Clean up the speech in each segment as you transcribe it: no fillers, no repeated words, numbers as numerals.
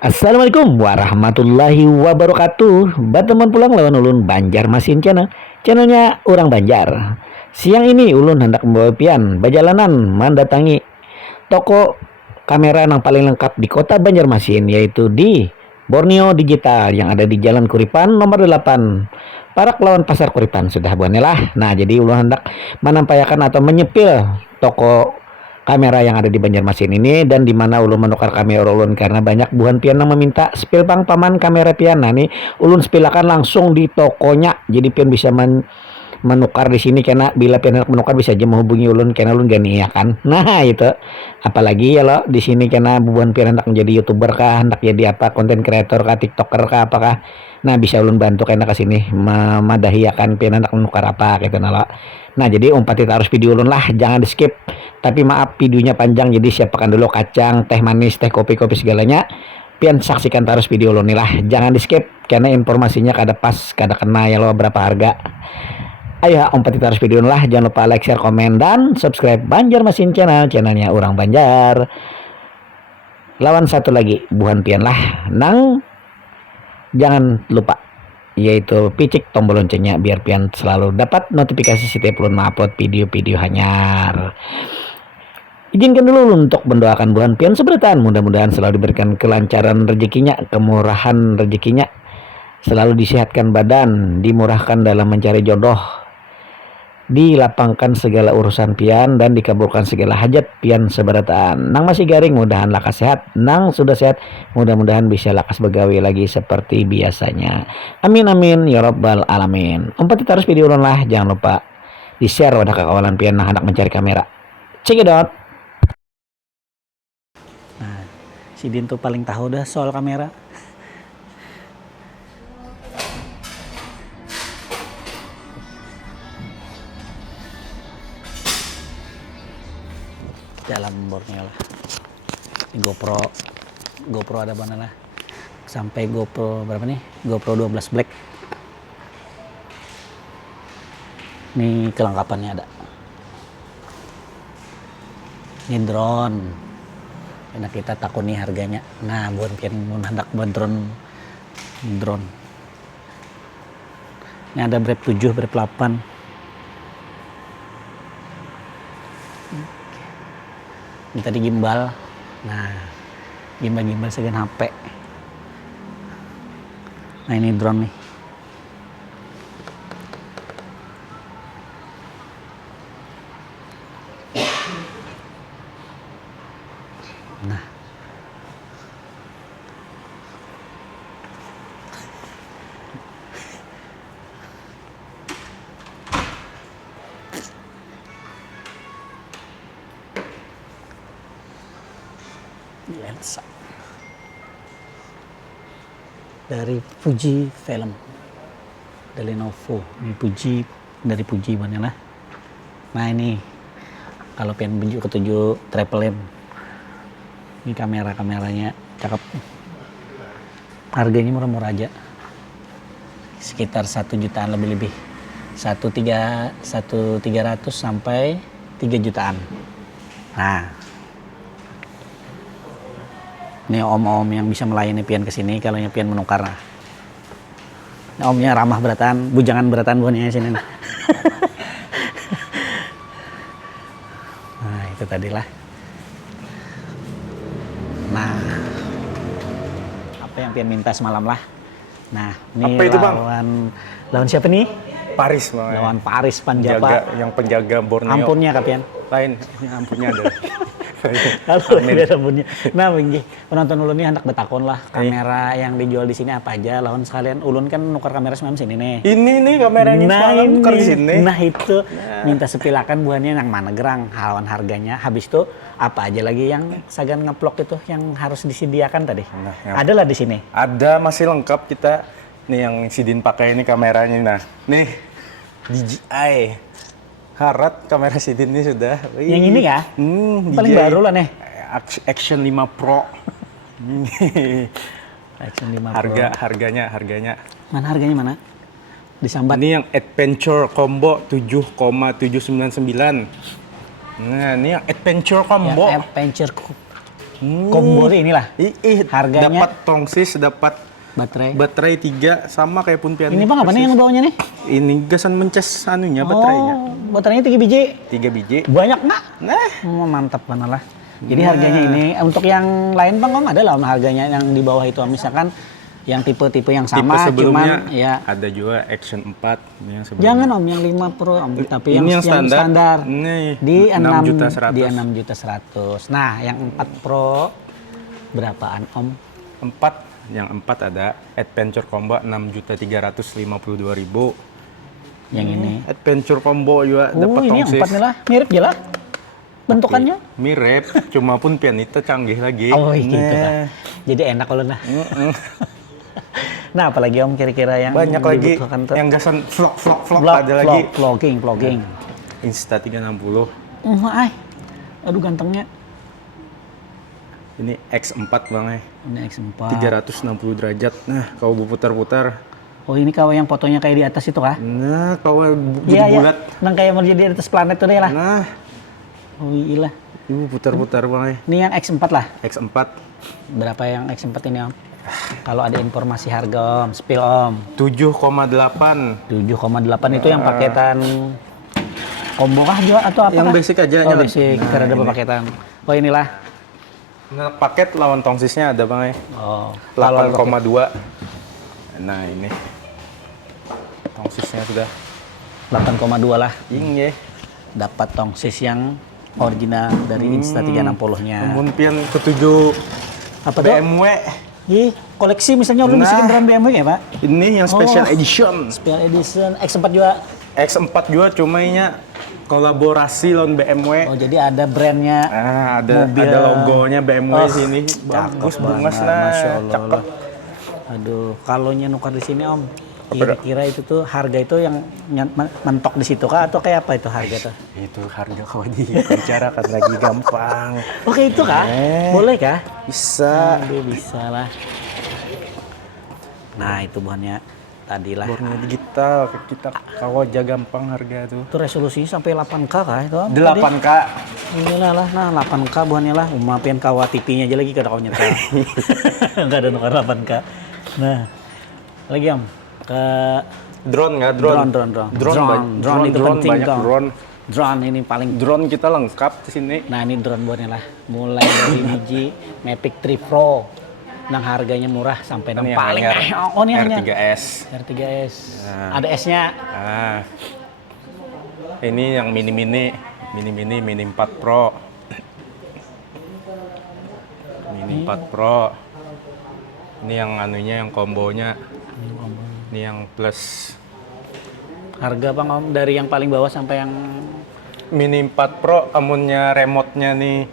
Assalamualaikum warahmatullahi wabarakatuh. Berteman pulang lawan ulun Banjarmasin channelnya orang Banjar. Siang ini ulun hendak membawa pian bajalanan mendatangi toko kamera yang paling lengkap di kota Banjarmasin, yaitu di Borneo Digital yang ada di Jalan Kuripan nomor 8 Parak lawan Pasar Kuripan. Sudah buannya lah. Nah, jadi ulun hendak menampilkan atau menyepil toko kamera yang ada di Banjarmasin ini, dan di mana ulun menukar kamera ulun karena banyak buhan pian yang meminta spill pang paman kamera pian. Nah, ini ulun spilakan langsung di tokonya, jadi pian bisa menukar di sini, karena bila pian menukar bisa aja menghubungi ulun karena ulun gani ya kan. Nah, itu apalagi ya lo di sini karena buhan pian hendak menjadi youtuber kah, hendak jadi apa, konten kreator kah, tiktoker kah, apakah. Nah, bisa ulun bantu karena kesini memadahi akan pian hendak menukar apa gitu nah lo. Nah, jadi umpat kita harus video ulun lah, jangan di skip. Tapi maaf videonya panjang, jadi siapkan dulu kacang, teh manis, teh kopi-kopi segalanya. Pian saksikan terus video ulun nih lah, jangan di skip karena informasinya kada pas, kada kena ya lo berapa harga. Ayo umpat kita harus video lah, jangan lupa like, share, komen, dan subscribe Banjarmasin channelnya orang Banjar. Lawan satu lagi buhan pian lah, nang jangan lupa yaitu picik tombol loncengnya biar pian selalu dapat notifikasi setiap ulun upload video-video hanyar. Izinkan dulu untuk mendoakan buhan pian seberatan, mudah-mudahan selalu diberikan kelancaran rezekinya, kemurahan rezekinya, selalu disehatkan badan, dimurahkan dalam mencari jodoh, dilapangkan segala urusan pian, dan dikabulkan segala hajat pian seberatan. Nang masih garing mudahan lakas sehat, nang sudah sehat mudah-mudahan bisa lakas begawi lagi seperti biasanya. Amin amin ya rabbal alamin. Umpat terus video lah, jangan lupa di share wadah kawan pian nang hendak mencari kamera. Check it out. Nah, si Din tuh paling tahu dah soal kamera. Dalam bornya lah. GoPro ada mana lah. Sampai GoPro berapa nih? GoPro 12 Black. Ini kelengkapannya ada. Ini drone. Enak kita takuni harganya. Nah, buat pian mun hendak buat drone. Ini ada brep 7, brep 8. Ini tadi gimbal. Nah, gimbal segan HP. Nah, ini drone nih. Nah, lensa dari Fuji Film, dari Lenovo. Ini dari Fuji mana lah. Nah, ini kalau pengen benjuk ketujuh triple M. Ini kameranya cakep. Harganya murah-murah aja. Sekitar 1 jutaan lebih. 1.300 sampai 3 jutaan. Nah, ini om-om yang bisa melayani pian kesini kalau pian menukar. Nah, omnya ramah beratan, bujangan beratan buahnya sini. Nah, itu tadilah. Nah, apa yang pian minta semalam lah. Nah, ini apa itu, Bang? Lawan siapa nih? Paris, Bang. Lawan Paris Panjapa. Yang penjaga Borneo. Ampunnya kapian. Lain, ampunnya ada. Kalau ada ampunnya. Nah, begini, penonton ulun ini hendak betakon lah kamera yang dijual di sini apa aja. Lawan sekalian ulun kan nukar kamera semalam sini nih. Ini nih kameranya semalam nukar di sini. Nah, itu minta sepilakan buahnya yang mana gerang, lawan harganya. Habis itu apa aja lagi yang sagan ngeplok itu yang harus disediakan tadi. Nah, adalah di sini. Ada, masih lengkap kita. Nih yang si Din pakai ini kameranya. Nah, nih DJI Harat kamera Sidin ini sudah. Wih. Yang ini ya? Paling DJI baru lah nih. Action 5 Pro. Action 5 Pro. Harganya. Mana harganya mana? Disambat. Ini yang Adventure Combo 7,799. Nah, ini yang Adventure Combo. Yang Adventure combo inilah. Harganya. Dapat tongsis, dapat baterai 3 sama kayak Punpian. Ini Bang apa nih yang bawanya nih? Ini gasan mencas anunya baterainya. Baterainya 3 biji. 3 biji. Banyak nggak? Nah, Mantap mana lah. Jadi harganya ini untuk yang lain Bang Om ada lah Om harganya yang di bawah itu misalkan yang tipe-tipe yang sama tipe sebelumnya cuman ya ada juga Action 4 ini yang sebelumnya. jangan Om yang 5 Pro Om, tapi Ini yang standar Nih, di 6.100.000. di 6.100.000. Nah, yang 4 Pro berapaan Om? 4 yang 4 ada Adventure Combo 6.352.000. Yang ini. Adventure Combo juga dapat Ini yang tongsis. 4 nih lah, mirip je lah. Bentukannya. Mirip, cuma pun pianita canggih lagi. Oh, gitu kan. Jadi enak kalau nah. Nah, apalagi Om kira-kira yang Banyak lagi dibutuhkan tuh? yang gasan vlog ada lagi. Vlogging. Insta 360. Ay. Aduh gantengnya. Ini X4 Bang Ini X4. 360 derajat. Nah, kalau putar-putar. Oh, ini kau yang fotonya kayak di atas itu kah? Nah, kalau Iya, bulat. Nang kayak mau jadi di atas planet tuh deh lah. Nah, Oh iya lah. ibu putar-putar Bang Ini yang X4 lah. X4 Berapa yang X4 ini Om? Kalau ada informasi harga Om, spill Om. 7,8. 7,8 itu yang paketan combo kah juga atau apa? Yang kah? basic aja. Oh basic, karena ada paketan. Oh inilah. Nah, paket lawan tongsisnya ada Bang Oh. 8,2. Nah, ini. Tongsisnya sudah 8,2 lah. ini ya. Dapat tongsis yang original dari Insta 360-nya. Namun pian ketujuh Apa tuh? BMW. Ih, koleksi misalnya lu bisikin brand BMW ya, Pak? Ini yang special edition. Special edition X4 juga. X4 juga cuma ini kolaborasi lawan BMW. Oh, jadi ada brandnya. Ada mobil. ada logonya BMW di sini. Bagus bungas nah. Masya Allah. Cakep. Aduh, kalau nukar di sini Om, kira-kira itu tuh harga itu yang mentok di situ kah atau kayak apa itu harga tuh? Itu harga kalau dibicarakan lagi gampang. Oke itu kah? Boleh kah? Bisa. Aduh, bisa lah. Nah itu bahannya tadi lah. Bornya digital, kita kalau aja gampang harga tuh. Itu resolusi sampai 8K kah itu Om? 8K. Inilah lah, nah 8K bahannya lah. Maafin kawa TV-nya aja lagi kada kau nyetel. Enggak ada nukar 8K. Nah, lagi Om. Ke Drone nggak? Drone itu penting banyak dong. drone Ini paling drone kita lengkap di sini. Nah ini drone buatnya lah, mulai dari biji Mavic 3 Pro, yang harganya murah sampai yang paling oh ini hanya R3S. R3S, ada S-nya. Ini yang mini 4 Pro. Mini 4 Pro. Ini yang anunya, yang kombonya. Ini yang plus. Harga Bang Om dari yang paling bawah sampai yang Mini 4 Pro, amunnya remote-nya nih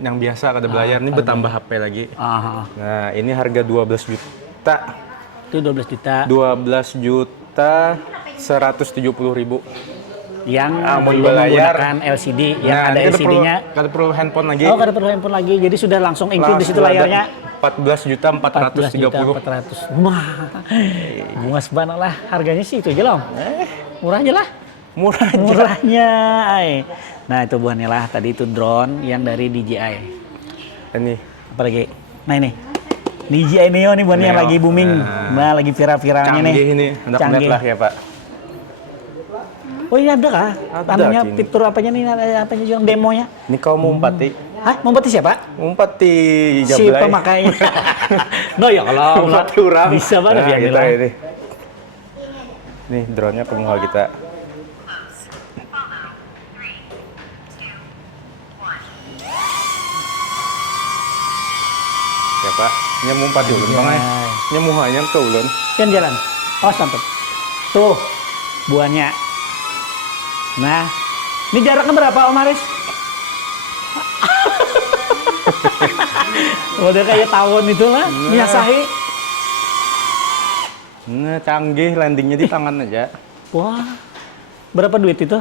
yang biasa kada belayar, ini bertambah HP lagi. Nah, ini harga 12 juta. Itu 12 juta. 12.170.000. Yang Amun belum belayar menggunakan LCD, yang ada LCD-nya. Kada perlu handphone lagi. Oh, kada perlu handphone lagi. Jadi sudah langsung include di situ layarnya. 14.430.000. 14.400. Wah. Bungas banget lah. Harganya sih itu aja lah. Murah aja lah. Murahnya. Nah, itu buahnya lah. Tadi itu drone yang dari DJI. Ini. Apa lagi? Nah, ini. DJI Neo nih buahnya yang lagi booming. Nah, lagi viral-viralnya nih. Canggih ini. Hendak lah ya, Pak. Oh, ini ada kah? Ada, Anunya kini. fitur apanya nih? Apanya juga demonya? Ini kau mau umpati. Hah? Mau bati siapa? Umpati Si Jablay. pemakainya. No ya kalau Umpati orang. bisa banget ya kita bilang. ini. Nih drone-nya ke muka kita. Ya Pak, nyemu umpat dulu Bang. Nyemu hanya ke ulun. Kan jalan. Awas tantep. Tuh buahnya. Nah, ini jaraknya berapa Om Aris? Udah kayak tawon itu lah, Miyazaki. Nah, canggih landingnya di tangan aja. Wah, berapa duit itu?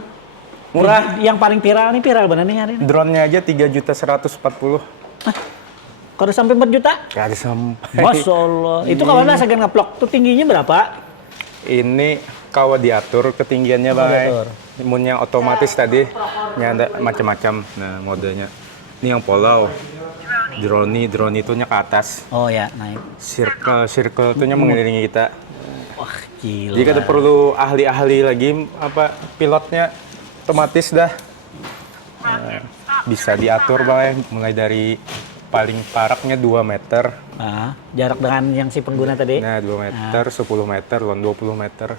Murah. Yang paling viral bener nih hari ini. Drone-nya aja 3.140.000. Kalau sampai 4 juta? Gak ada sampai. Masya Allah. Itu kawan Sagan ngeplok tuh tingginya berapa? Ini kawa diatur ketinggiannya, Bang. diatur. Imunnya otomatis tadi. Ini ada macam-macam. Nah, modenya. Ini yang polau. Drone itunya ke atas. Oh ya, naik. Circle itunya mengelilingi kita. Wah, gila. Jadi kada perlu ahli-ahli lagi apa pilotnya otomatis dah. Nah, bisa diatur, Bang. Mulai dari paling paraknya 2 meter. Jarak dengan yang si pengguna tadi. Nah, 2 meter, 10 meter, 20 meter.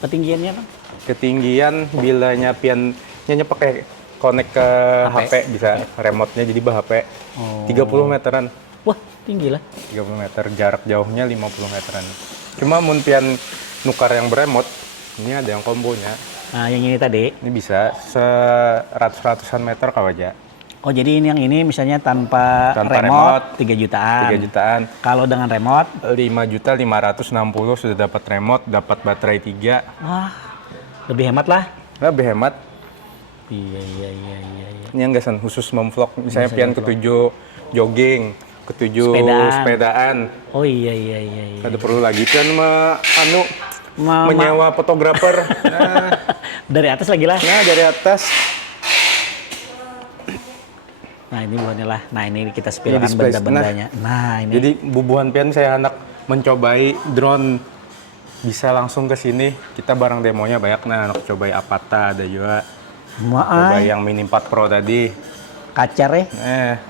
Ketinggiannya kan? Ketinggian bilanya pian nyanyi pakai connect ke HP, bisa remote-nya jadi bah HP. 30 meteran. Wah, tinggi lah. 30 meter, jarak jauhnya 50 meteran. Cuma mun pian nukar yang beremote, ini ada yang kombonya. Nah, yang ini tadi. Ini bisa seratus-ratusan meter kau aja. Oh, jadi ini yang ini misalnya tanpa remote 3 jutaan. 3 jutaan. Kalau dengan remote 5.560 sudah dapat remote, dapat baterai 3. wah, lebih hemat lah. Lebih hemat. Iya. Ini yang gasan khusus memvlog, misalnya pian ketujuh jogging, ketujuh sepedaan. Oh iya. Ada perlu lagi kan menyewa fotografer. Dari atas lagi lah. Nah, dari atas. Nah, ini buahnya lah. Nah, ini kita spilakan display. benda-bendanya. Nah, ini. Jadi bubuhan pian saya hendak mencobai drone. Bisa langsung ke sini. Kita barang demonya banyak. Nah, hendak cobai Avata ada juga. Coba yang Mini 4 Pro tadi. Kacar ya.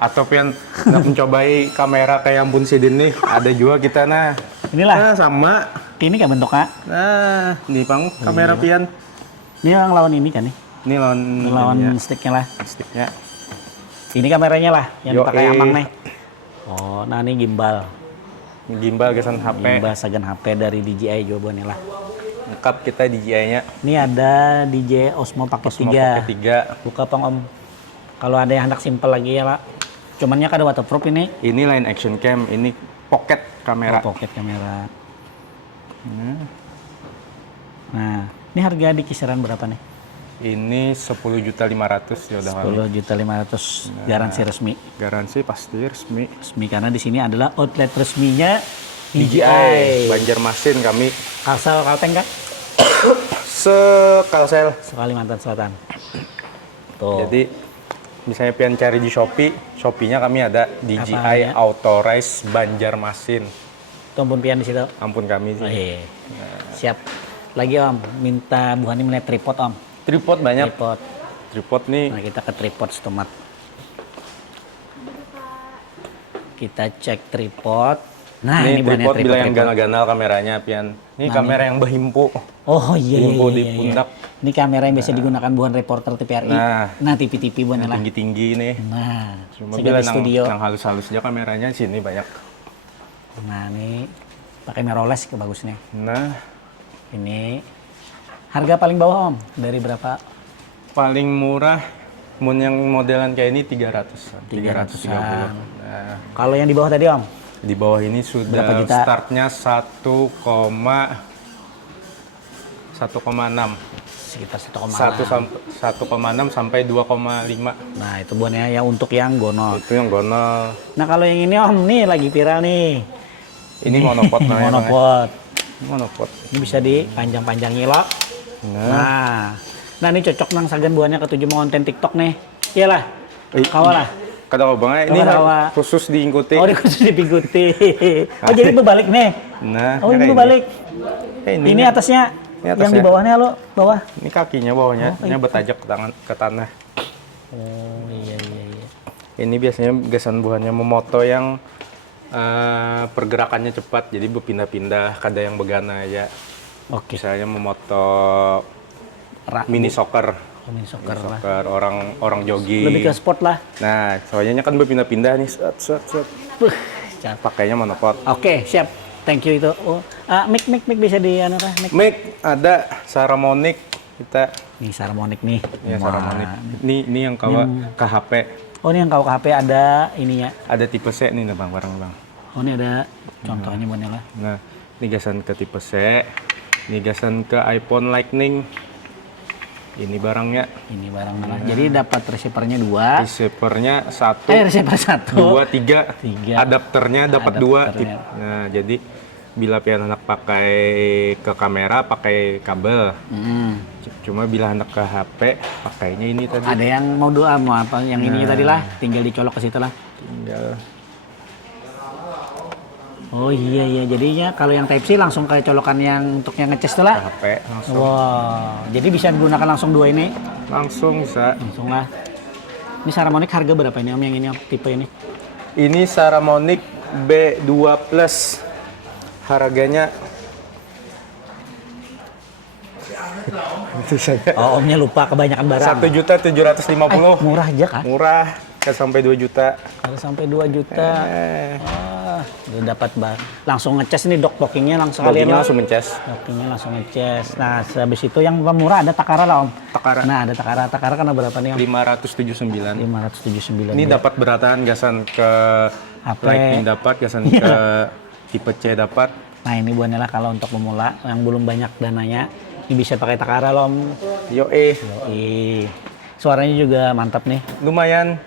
Atau pian hendak mencobai kamera kayak Bun Sidin nih. Ada juga kita nah. Inilah. Nah, sama. Ini kan bentuknya. Nah, ini pang kamera pian. Ini yang lawan ini kan nih. Ini Lawan sticknya lah. Sticknya. Ini kameranya lah yang pakai Amang nih. Oh, nah ini gimbal. Gimbal kesan HP. Gimbal Sagan HP dari DJI jawabannya lah. Lengkap kita DJI-nya. Ini ada DJI Osmo paket 3. Paket 3. Buka pang Om. Kalau ada yang hendak simple lagi ya lah. Cumannya kada waterproof ini. Ini line action cam, ini pocket kamera. Oh, pocket kamera. Nah, ini harga di kisaran berapa nih? Ini 10.500.000 ya udah kali. 10.500.000 garansi resmi. Garansi pasti resmi. Resmi karena di sini adalah outlet resminya DJI Banjarmasin kami. Kalsel Kalteng kan? Kalsel. Kalimantan Selatan. Tuh. Jadi misalnya pian cari di Shopee-nya kami ada DJI Authorize Banjarmasin. Tumpun pian di situ. Ampun kami sih. Oh, iya. Siap. Lagi Om, minta Bu Hani melihat tripod Om. Tripod banyak. Tripod nih. Nah, kita ke tripod stomat. Kita cek tripod. Nah, ini tripod bila yang ganal-ganal kameranya pian. Ini kamera yang berhimpu. Oh iya. Himpu di pundak. Ini kamera yang biasa digunakan buan reporter TVRI. Nah, TV-TV buan lah. Tinggi-tinggi nih. Nah, cuma bila yang halus-halus aja kameranya sini banyak. Nah, ini pakai mirrorless bagusnya. Nah, ini harga paling bawah Om, dari berapa? Paling murah, yang modelan kayak ini 330. Nah. Kalau yang di bawah tadi Om? Di bawah ini sudah startnya 1,6. Sekitar 1,6 sampai 2,5. Nah, itu buahnya ya untuk yang gonol. Itu yang gonol. Nah, kalau yang ini Om, nih lagi viral nih. Ini monopod namanya. Monopod. Ini bisa dipanjang-panjangin loh. Nah, ini cocok nang Sagan buahnya ketujuh mau konten TikTok nih. Iyalah. Kawalah. Kata Bang, ini khusus diikuti. Oh, khusus diikuti. Oh, jadi berbalik nih. Nah, oh, ini berbalik. Ini atasnya. Yang di bawahnya lo, bawah. Ini kakinya bawahnya, ini bertajak ke tanah. Oh, iya. Ini biasanya gasan buahnya memoto yang pergerakannya cepat, jadi berpindah-pindah, kada yang begana aja. Oke. Misalnya memoto mini soccer. Mini soccer orang jogging. Lebih ke sport lah. Nah, soalnya kan berpindah-pindah nih, set. Pakainya monopod. Oke, siap. Thank you itu. Mic bisa di mic ada Saramonic kita. Nih Saramonic nih. Iya, Saramonic. Ini yang KHP. Oh, ini yang kau HP ada ininya. Ada tipe C nih Bang, Bang. Oh, ini ada contohnya buatnya lah. Nah, ini gasan ke tipe C. Ini gasan ke iPhone Lightning. Ini barangnya. Ini barang mana? Jadi dapat receivernya 2. Receivernya 1, Receiver 1. 2, 3. 3. Adapternya dapat 2. Adapternya. Nah, jadi bila pian anak pakai ke kamera pakai kabel. Cuma bila anak ke HP pakainya ini tadi. Ada yang mau doa mau apa? Yang ini tadi lah, tinggal dicolok ke situ lah. Tinggal. Oh iya, jadinya kalau yang Type C langsung ke colokan yang untuk yang ngecas tuh lah. Ke HP langsung. Wow, jadi bisa digunakan langsung 2 ini. Langsung bisa. Langsung lah. Ini Saramonic harga berapa ini Om yang ini Om, tipe ini? Ini Saramonic B2 Plus. Harganya itu saya. Oh, Omnya lupa kebanyakan barang. 1.750.000. Murah aja kan? Murah, kan sampai 2 juta. Kalau sampai 2 juta. Udah dapat langsung ngecas nih dok dockingnya langsung kalian Langsung mencas. dockingnya langsung ngecas. Nah, habis itu yang murah ada Takara lah Om. Takara. Nah, ada Takara karena berapa nih Om? 579. 579. Ini dapat berataan gasan ke HP. Lightning dapat, gasan ke tipe C dapat. Nah, ini buahnya lah kalau untuk pemula yang belum banyak dananya, ini bisa pakai Takara loh Om. Yoi. Suaranya juga mantap nih. Lumayan.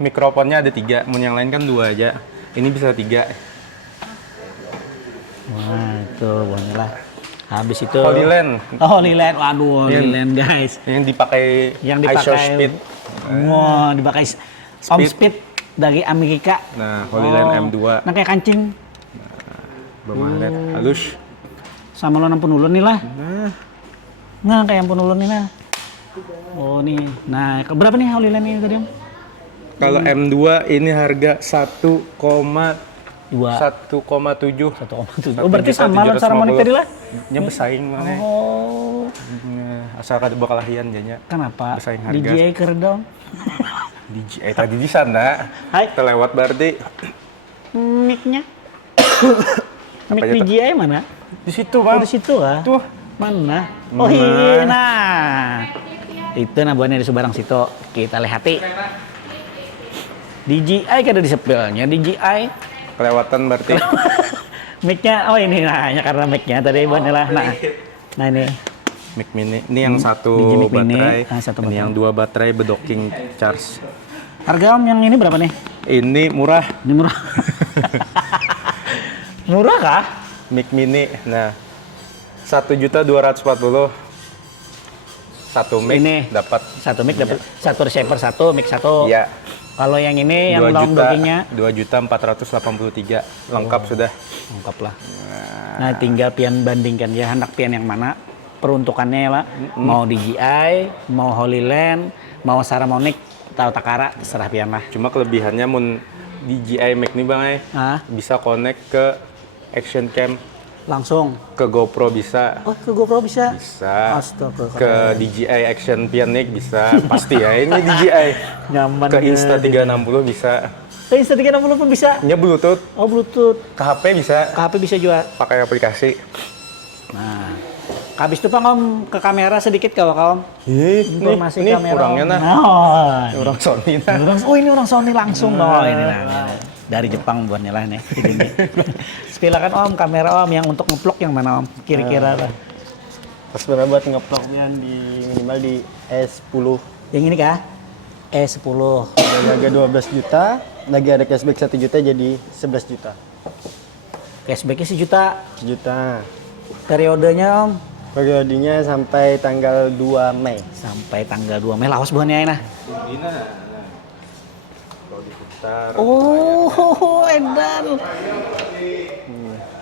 Mikrofonnya ada 3, yang lain kan 2 aja. Ini bisa 3. Wah, itu buahnya lah. Habis itu Holyland. Oh, Holyland. Waduh, Holyland guys. Yang dipakai ISO speed. Wah, dipakai Om Speed dari Amerika. Nah, Holyland M2. Nah, kayak kancing. Bermagnet halus. Sama lo nampun ulun nih lah. Nah, kayak ampun ulun nih lah. Oh, nih. Nah, berapa nih Holyland ini tadi Om? Kalau M2 ini harga 1,7. 1,7. Oh, berarti sama lah Saramonic tadi lah. Nya bersaing mana? Oh. Asal kada bakal lahian janya. Kenapa? Bersaing harga. DJI keur dong. DJI tadi di sana. Hai. Terlewat berarti. Mic-nya. Mic Apanya, DJI mana? Di situ, Oh, Bang. di situ ah. Tuh. Mana? Oh, iya. Nah. Itu nah buahnya di Subarang situ. Kita lihati. DJI kan ada di sepelnya. DJI. Kelewatan berarti. Mic-nya, oh ini nah, hanya karena mic-nya tadi buahnya lah. Nah ini. Mic mini. Ini yang satu Biji mic mini. baterai. Satu Ini baterai. yang 2 baterai bedocking charge. Harga Om yang ini berapa nih? Ini murah. Ini murah. Murah kah? Mic mini. Nah, 1.240.000. Satu mic Ini. dapat Satu mic dapat satu receiver satu, mic satu. ya Kalau yang ini yang 2 long juta, dockingnya 2.483 lengkap sudah. lengkap lah. Nah, tinggal pian bandingkan ya hendak pian yang mana peruntukannya lah. Mau DJI, mau Holyland, mau Saramonic, atau Takara, serah pian lah. Cuma kelebihannya mun DJI Mic nih Bang bisa connect ke action cam, Langsung. ke GoPro bisa. Oh, ke GoPro bisa. Bisa. Astaga. Ke DJI Action Pianic bisa. Pasti ya, ini DJI. Nyaman. Ke Insta360 bisa. Ke Insta360 pun bisa. Nya Bluetooth. Oh, Bluetooth. Ke HP bisa. Ke HP bisa juga. Pakai aplikasi. Nah, habis itu Pak Om ke kamera sedikit kalau Om. Informasi ini kamera. kurangnya nah. Oh, Orang Sony nah. oh ini orang Sony langsung dong ini lah. Dari Jepang buatnya lah nih. Silakan Om, kamera Om yang untuk ngevlog yang mana Om? Kira-kira lah. Sebenarnya buat ngevlognya di minimal di S10. Yang ini kah? E10. Dari harga 12 juta, lagi ada cashback 1 juta jadi 11 juta. Cashbacknya 1 juta. 1 juta. Periodenya Om? Periodenya sampai tanggal 2 Mei. Sampai tanggal 2 Mei. Lawas buahnya nah. Kalau diputar. Oh, edan.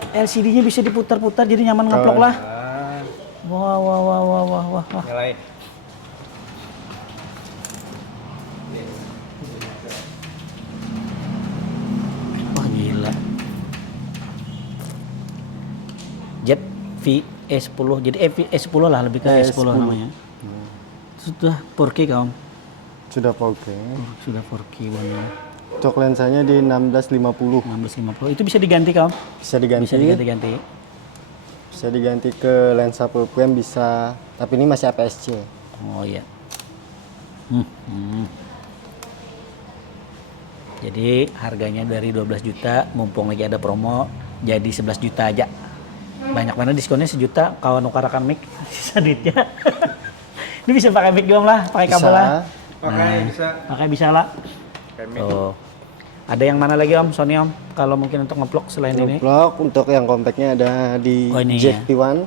LCD-nya bisa diputar-putar jadi nyaman ngevlog lah. Wah. Nyalain. Wah, gila. Jet VE10. Jadi VE10 lah lebih ke E10 namanya. Sudah 4K Kaum. Sudah pakai. Sudah 4K buahnya. Untuk lensanya di 1650. 1650. Itu bisa diganti Kaum? Bisa diganti. Bisa diganti-ganti. Bisa diganti ke lensa full frame bisa, tapi ini masih APS-C. Oh iya. Jadi harganya dari 12 juta, mumpung lagi ada promo, jadi 11 juta aja. Banyak mana diskonnya 1 juta, kawan nukarakan mic, sisa duitnya. Ini bisa pakai mic doang lah, pakai kabel lah. Bisa. Pakai bisa lah. Pemik. Oh. Ada yang mana lagi Om? Sony Om? Kalau mungkin untuk ngeplok selain ini? Vlog untuk yang kompaknya ada di Oh, ini Jack P1.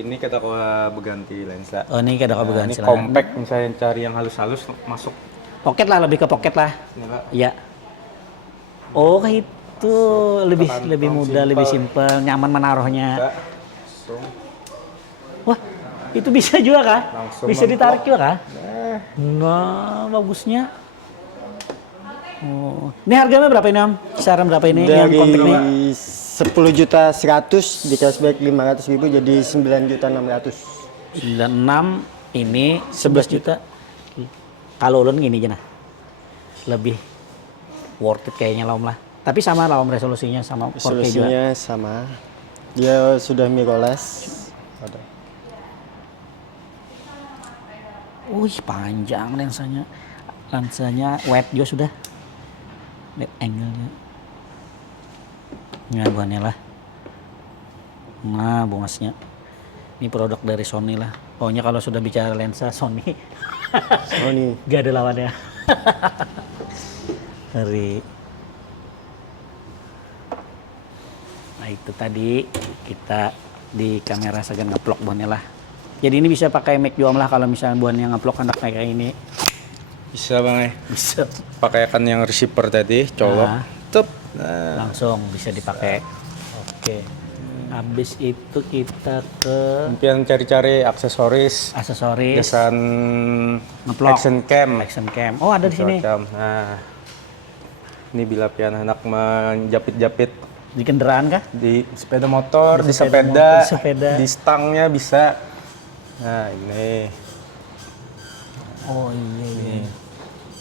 Ini kita kau berganti lensa. Oh ini kada kau Nah, berganti ini lah. compact, misalnya cari yang halus-halus masuk. Pocket lah, lebih ke pocket lah. Ini Pak. Iya. Oh itu lebih Kantong lebih mudah, simple. lebih simpel, nyaman menaruhnya. Bisa. Langsung. Wah itu bisa juga kah? Langsung Bisa ditarik memplok. juga kah? Nah bagusnya. Oh. Ini harganya berapa ini Om? Kisaran berapa ini yang Dari kontak nih? 10.100.000 di cashback 500.000 jadi 9.600.000. 96 ini 11 juta. Kalau ulun gini aja nah. Lebih worth it kayaknya lah Om lah. Tapi sama lah Om resolusinya sama 4K juga. Solusinya sama. Dia sudah mirrorless. Ada. Wih panjang lensanya. Lensanya wide juga sudah. Lihat angle-nya. Nah buahnya lah. Nah bungasnya. Ini produk dari Sony lah. Pokoknya kalau sudah bicara lensa Sony. Sony. Gak ada lawannya. Dari. Nah itu tadi kita di kamera segan ngeplok buahnya lah. Jadi ini bisa pakai mic juga lah kalau misalnya buahnya ngeplok anak kayak ini. Bisa Bang. Bisa. Pakai kan yang receiver tadi, colok. Nah. Tup. Nah. Langsung bisa dipakai. Oke. Habis itu kita ke Impian cari-cari aksesoris, aksesoris gasan ngeplok. action cam. Action cam. Oh ada di sini. Macam. Nah. Ini bila pian anak menjapit-japit Di kendaraan kah? di sepeda motor, Di di sepeda sepeda, motor, di sepeda. di stangnya bisa. Nah, ini. Oh iya iya.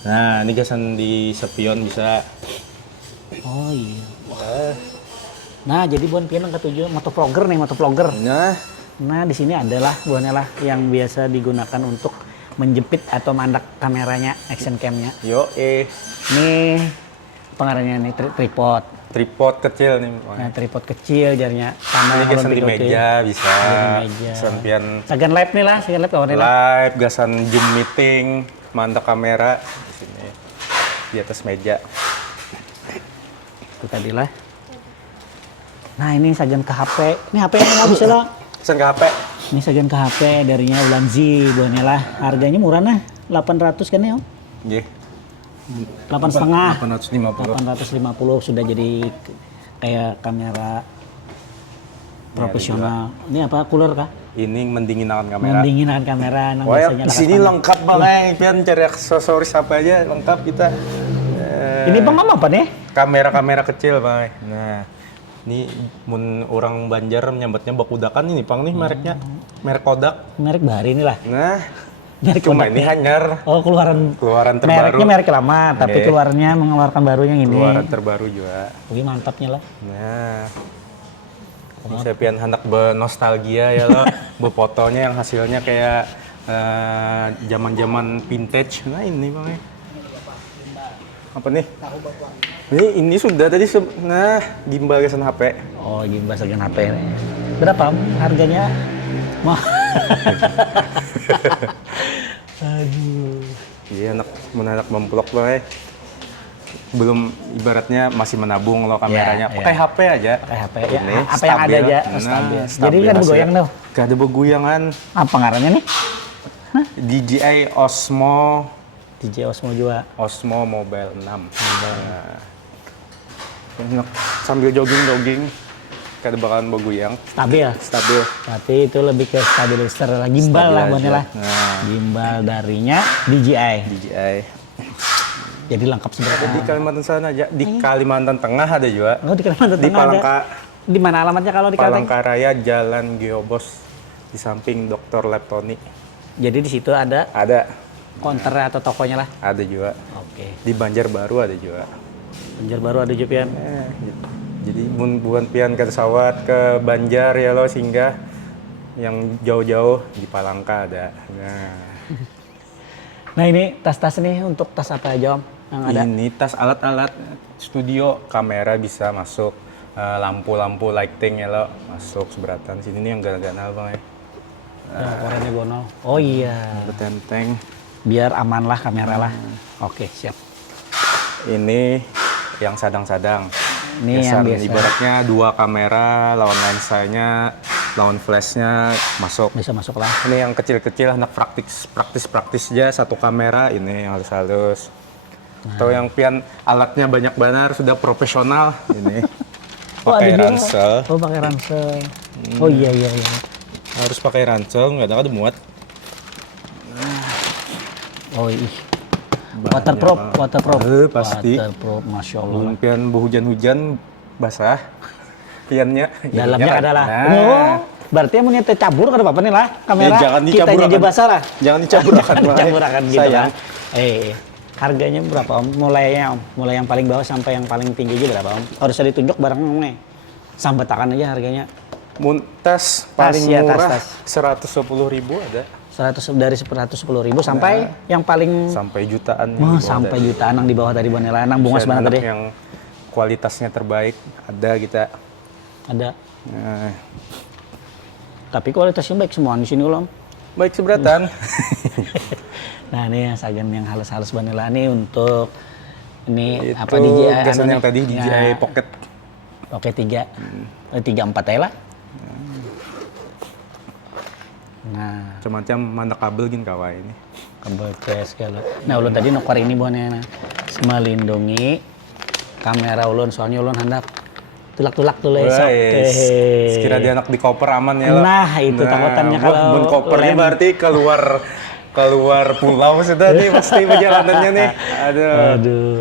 Nah, ini gasan di spion bisa. Oh iya. Nah jadi buan pian yang ketujuh motovlogger nih motovlogger. Nah, Nah di sini adalah buahnya lah yang biasa digunakan untuk menjepit atau mandak kameranya, action camnya. yo Ini pengarahnya nih tripod. tripod kecil nih. Nah tripod kecil jadinya sama Ini kalau gasan di pick-up meja bisa. Di meja. Gasan pian Segan live nih lah, segan live kawan lah. live, gasan Zoom meeting, mandak kamera di sini. Di atas meja. Itu tadi lah. Nah ini sajian ke HP. Ini HP yang nggak bisa lah. Gasan ke HP. Ini sajian ke HP darinya Ulan Z buahnya lah. Harganya murah nah, 800 kan ya Om? Nggih. 8,5. 850. 850 sudah jadi kayak kamera profesional. Ini apa? Cooler kah? Ini mendingin kamera. Mendinginkan kamera. Nah, Wah, biasanya di anak sini panas. lengkap banget. Pian cari aksesoris apa aja lengkap kita. Ini bang apa nih? Kamera-kamera kecil, Bang. Nah, ini mun orang Banjar menyambatnya bakudakan ini, Pang nih mereknya. Merek Kodak. Merek baru ini lah. Nah, Merek cuma Kodak ini ya? hanyar Oh keluaran. keluaran terbaru. Mereknya merek lama, tapi Oke. keluarannya mengeluarkan baru yang ini. Keluaran terbaru juga. Wih mantapnya lah. Nah, ini saya pian hendak bernostalgia ya lo, berfotonya yang hasilnya kayak zaman-zaman vintage. Nah ini Bang. Apa nih? Ini sudah tadi, nah gimbal gasan HP. Oh gimbal sajian HP ini. Berapa Om, harganya? Mah. Aduh. Iya anak memplok Bang. Belum ibaratnya masih menabung lo kameranya. Iya, Pakai iya. HP aja. Pakai HP ya. Ini Apa yang ada stabil. aja Nah, stabil. stabil Jadi kan bergoyang hasilnya. tuh. Gak ada bergoyangan. Apa ngarannya nih? DJI Osmo DJ Osmo juga. Osmo Mobile 6. Nah, enak. Sambil jogging, kada bakalan bergoyang, Stabil. stabil. Tapi itu lebih ke stabilizer lah. Gimbal lah buatnya lah. Nah, Gimbal darinya DJI. DJI. Jadi lengkap Ada sebenarnya. di Kalimantan sana aja, di Kalimantan Tengah ada juga. Oh di Kalimantan Di Tengah ada. Palangka, Di mana alamatnya kalau di Kalteng? Palangkaraya, Jalan Geobos, di samping Dr. Leptoni. Jadi di situ ada Ada, counter atau tokonya lah. ada juga. Oke. Di Banjarbaru ada juga. Banjar baru ada Jepian. Jadi bukan pian ke pesawat ke Banjar ya lo singgah yang jauh-jauh di Palangka ada. Nah ini tas-tas nih untuk tas apa aja Om yang ada? Ini tas alat-alat studio, kamera bisa masuk, lampu-lampu lighting ya lo masuk seberatan. Sini nih yang ganal-ganal Bang ya. Yang ukurannya gonol. Oh iya. Betenteng. Biar aman lah kamera lah. Oke, siap. Ini yang sadang-sadang. Ini yang biasa. Ibaratnya 2 kamera, lawan lensanya, lawan flashnya masuk. Bisa masuk lah. Ini yang kecil-kecil, anak praktis aja, 1 kamera, ini yang halus-halus. Atau yang pian alatnya banyak benar, sudah profesional, ini. Pakai ada juga. ransel. Oh, pakai ransel. Oh iya. Harus pakai ransel, nggak ada muat. Oh iya. Waterproof. Pasti. Waterproof, Masya Allah. Pian hujan-hujan basah, piannya. Dalamnya ada lah. Nah. Oh, berarti yang punya cabur kan apa nih lah kamera. Ya, jangan dicabur kitanya aja akan. basah lah. Jangan dicabur akan. Dicabur akan gitu Sayang. kan. Harganya berapa Om? Mulai yang paling bawah sampai yang paling tinggi aja berapa Om? Harus ditunjuk barang nih. Sambetakan aja harganya. Muntas paling ya, murah tas. 110.000 ada. 110.000 sampai yang paling Sampai jutaan. sampai jutaan yang di bawah tadi Bonela. Nang bunga sebenarnya tadi. Yang kualitasnya terbaik ada kita. Ada. Nah, Tapi kualitasnya baik semua di sini Om. baik seberatan. Nah ini yang sagen yang halus-halus Bonela ini untuk ini Itu apa DJI gasan anu yang nih? tadi DJI Pocket. Oke 3 4 ya lah. Nah, Macam mana kabel gin kawai ini. kabel PS kalau. Nah, ulun tadi nukar ini buahnya melindungi kamera ulun soalnya ulun hendak tulak-tulak tuh esok. Sekira dia anak di koper aman ya lah. Nah, itu takutannya kalau bun kopernya lem. berarti keluar pulau sudah nih pasti perjalanannya nih. Aduh.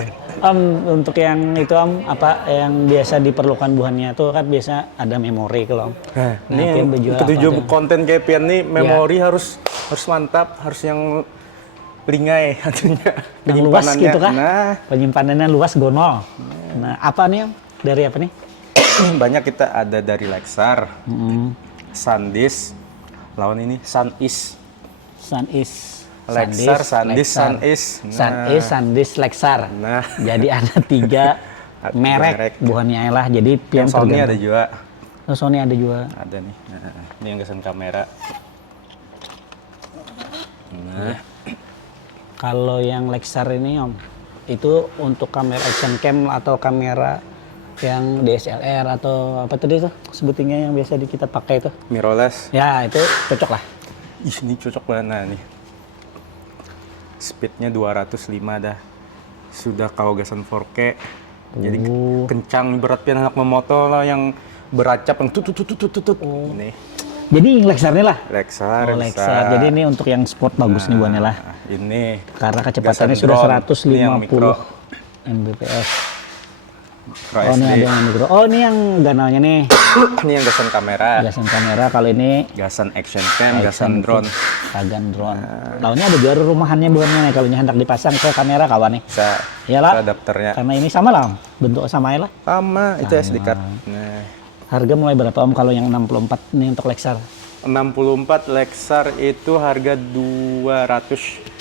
Untuk yang itu apa yang biasa diperlukan buahnya tuh kan biasa ada memori kalau. Nah, Nah, ini pian berjual ketujuh apa tuh? konten kayak pian nih memori harus mantap, harus yang lingai artinya Yang luas gitu kan? Nah, Penyimpanannya luas gonol. Nah, apa nih Om? Dari apa nih? banyak kita ada dari Lexar, SanDisk, lawan ini SanIs. SanIs. Lexar, SanDisk, SanIs. SanIs, SanDisk, Lexar. Nah. Jadi ada 3 merek buahnya lah. Jadi Yang Sony ada juga. Oh, Sony ada juga. Ada nih. Nah, ini yang gasan kamera. Nah, Kalau yang Lexar ini Om, itu untuk kamera action cam atau kamera yang DSLR atau apa tadi tuh sebutinnya yang biasa kita pakai itu. mirrorless. Ya, itu cocok lah. Ih, ini cocok banget. Nah, nih. Speednya 205 dah. Sudah gasan 4K. Jadi kencang berat pian anak memoto lah yang beracap yang tutut. Ini Jadi Lexar ini lah. Lexar. Oh, Lexar. Jadi ini untuk yang sport bagus nih buahnya lah. Ini Karena kecepatannya gasan sudah drone. Ini yang 150 mikro. Mbps. Micro Oh, ini SD. ada yang mikro. Oh, ini yang ganalnya nih. Ini yang gasan kamera. Gasan kamera. Kalau ini Gasan action cam, gasan drone. Kagan drone. Lawannya ada juga rumahannya buahnya nih. Kalau hendak dipasang ke kamera kawan nih. Bisa Iyalah. adapternya. Karena ini sama lah Om. Bentuk sama ya lah. Sama, itu SD card. Nah, Harga mulai berapa Om kalau yang 64 ini untuk Lexar? 64 Lexar itu harga 200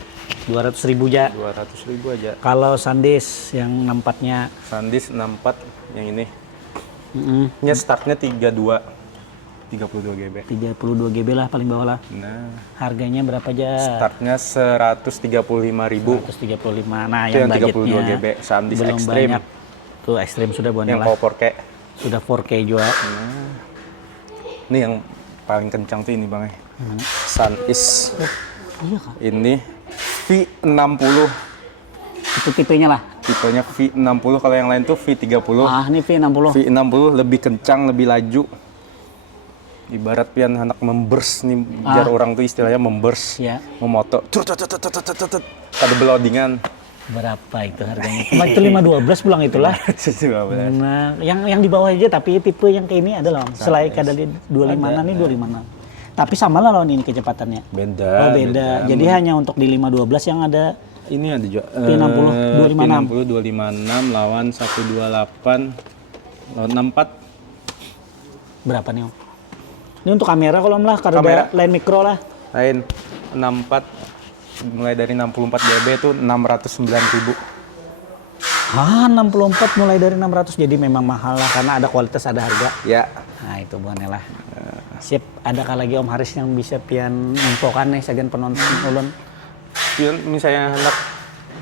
200.000 aja. 200.000 aja. Kalau SanDisk yang 64-nya SanDisk 64 yang ini. Ini startnya 32 GB. 32 GB lah paling bawah lah. Nah, Harganya berapa aja? startnya 135.000. 135. Nah, Itu yang yang 32 budgetnya GB. SanDisk belum Extreme. banyak. Tuh Extreme sudah buahnya Yang lah. power kayak. Sudah 4K juga. Ini yang paling kencang tuh ini Bang. SanIs. Iya Kak. Ini V60. Itu tipenya lah. Tipenya V60, kalau yang lain tuh V30. Ah, ini V60. V60 lebih kencang, lebih laju. Ibarat pian anak members nih, jar orang tuh istilahnya members. Ya. Memoto. Kada belodingan. Berapa itu harganya? Cuma itu 512 pulang itulah. Nah, yang di bawah aja tapi tipe yang kayak ini adalah selain kadali 25 nih 256. Tapi sama lah lawan ini kecepatannya. Beda. Oh, beda. Jadi hanya untuk di 512 yang ada Ini ada juga. P60 256. P60 256 lawan 128 lawan 64. Berapa nih Om? Ini untuk kamera kalau Om lah, karena Kamera. ada line mikro lah. Lain 64 mulai dari 64 GB itu 609.000. Ah, 64 mulai dari 600, jadi memang mahal lah karena ada kualitas ada harga. Ya. Nah itu buannya lah. Sip, adakah lagi Om Haris yang bisa pian infokan nih segan penonton ulun? Pian misalnya hendak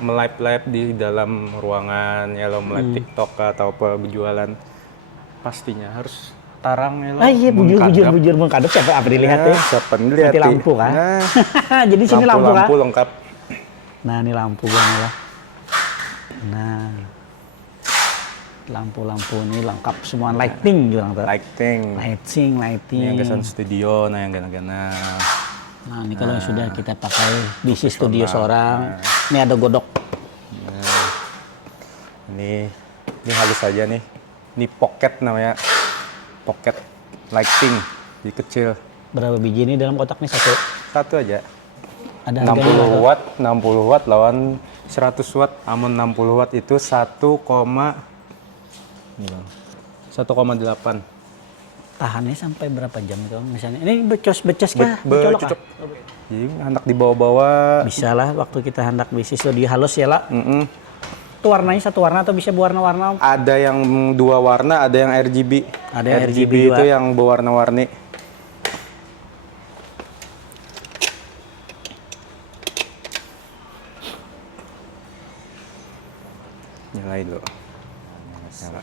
melive di dalam ruangan ya lo melive TikTok atau apa berjualan, pastinya harus tarang ya lo. Ah iya, bujur mengkadap siapa apa dilihat ya? Siapa dilihat? Nanti lampu kan? Nah, Jadi sini lampu kan? lampu lengkap. Nah ini lampu buannya lah. Nah lampu-lampu ini lengkap semua lighting juga tuh. Lighting. Lighting. Ini yang kesan studio, nah yang gana-gana. Nah ini kalau sudah kita pakai DC studio seorang, ini ada godok. Nah, ini halus aja nih. Ini pocket namanya, pocket lighting, jadi kecil. Berapa biji ini dalam kotak nih Satu aja. Ada 60 watt, 60 watt lawan 100 watt. Amun 60 watt itu 1,8. Tahannya sampai berapa jam itu misalnya? Ini becos kah? Cocok. Jadi hendak dibawa-bawa. Bisa lah waktu kita hendak bisnis studio halus ya lah. Itu warnanya satu warna atau bisa berwarna-warna? Ada yang 2 warna, ada yang RGB. Ada yang RGB itu juga. yang berwarna-warni. Nyalain dulu. Nyala.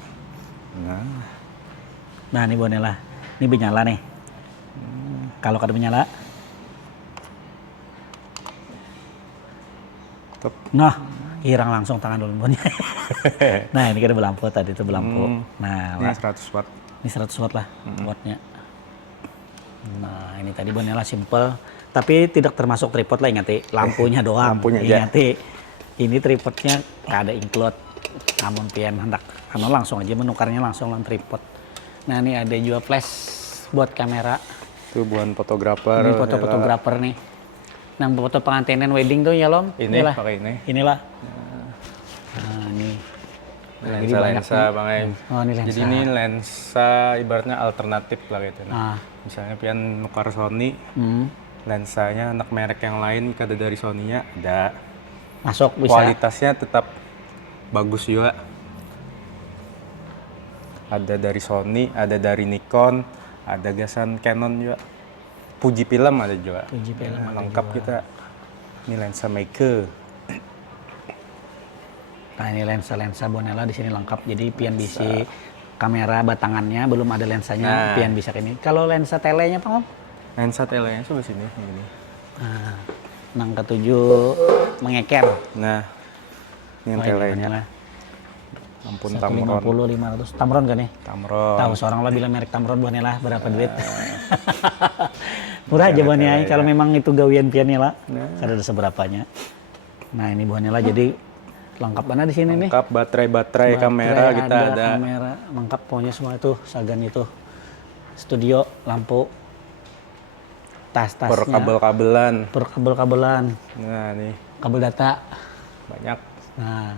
Nah ini bonela, ini bernyala nih. Kalau kada menyala, Top. nah hilang langsung tangan dulu bonnya. Nah ini kada berlampu tadi itu berlampu. Nah Ini lah. 100 watt. Ini 100 watt lah wattnya. Nah ini tadi bonela simple, tapi tidak termasuk tripod lah ingat lampunya doang. Lampunya aja. Ingat ini tripodnya kada include. Namun pian hendak langsung aja menukarnya langsung dengan tripod. Nah ini ada juga flash buat kamera. Itu buat fotografer. Ini foto-fotografer nih. Nah foto pengantinan wedding tuh ya Lom. Ini pakai ini. Inilah. Nah ini. Lensa Bang Aim. Oh ini lensa. Jadi ini lensa ibaratnya alternatif lah gitu. Ah. Misalnya pian nukar Sony, lensanya anak merek yang lain kada dari Sony-nya ada. Masuk bisa. Kualitasnya tetap bagus juga. Ada dari Sony, ada dari Nikon, ada gasan Canon juga. Fuji Film ada juga. Fuji Film ada lengkap juga. kita. Ini lensa maker. Nah ini lensa bonela di sini lengkap. Jadi pian bisa kamera batangannya belum ada lensanya, pian bisa ini. Kalau lensa telenya Pak Om? Lensa telenya coba sini ini. Nah, nang ketujuh mengeker. Nah, ini yang telenya. Ampun 150, Tamron. 500 Tamron kan nih? Tamron. Tahu seorang lah bilang merek Tamron bonela berapa duit? Murah aja bonnya kalau memang itu gawian piannya lah. Ada seberapanya. Nah ini bonela jadi lengkap mana di sini nih? Lengkap baterai kamera kita ada. Kamera lengkap pokoknya semua itu sagan itu. Studio, lampu, tas-tasnya. Per kabel-kabelan. Per kabel-kabelan. Nah nih Kabel data. banyak. Nah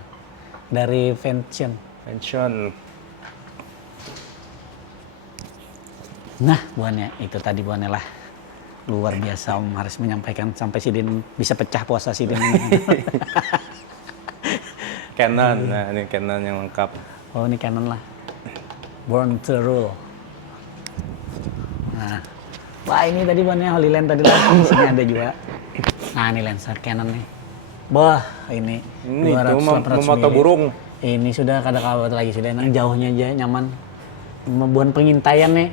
dari Vention. Nah buannya itu tadi buannya lah. Luar biasa Om harus menyampaikan sampai Sidin bisa pecah puasa Sidin. Canon, nah ini Canon yang lengkap. Oh ini Canon lah. Born to Rule. Nah, wah ini tadi buannya Holy Land tadi lah. Di sini ada juga. Nah ini lensa Canon nih. Wah ini itu memoto burung. Ini sudah kada kawat lagi sudah nang jauhnya aja nyaman. Buan pengintaian nih.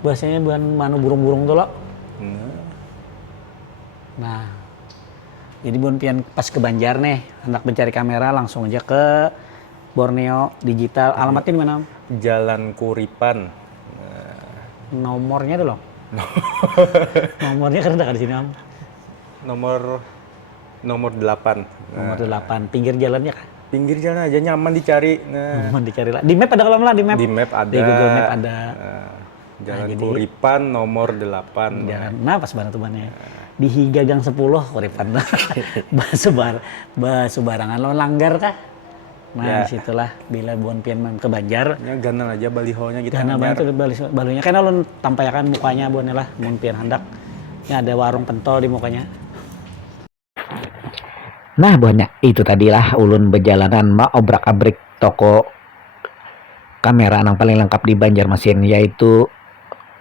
Bahasanya buan manu burung-burung tuh loh. Nah, jadi buan pian pas ke Banjar nih, hendak mencari kamera langsung aja ke Borneo Digital. Alamatnya di mana? Jalan Kuripan. Nomornya dulu. Nomornya kan ada di sini Om. Nomor 8. Nomor 8. Pinggir jalannya kan? Pinggir jalan aja nyaman dicari. Nah, Nyaman dicari lah. Di map ada kalau lah di map. di map ada. Di Google Map ada. Jalan Kuripan nomor 8. Jalan. Nah pas banget tuh bannya. Di Higa Gang 10 Kuripan. Barangan lo langgar kah? Nah disitulah bila buan pian ke Banjar. Ya ganang aja balihonya kita. Karena banget tuh balunya. Karena lo tampayakan mukanya buan lah. Buan pian hendak. Ya ada warung pentol di mukanya. Nah banyak itu tadilah ulun berjalanan mau obrak-abrik toko kamera yang paling lengkap di Banjarmasin, yaitu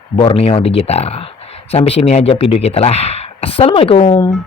Borneo Digital. Sampai sini aja video kita lah. Assalamualaikum.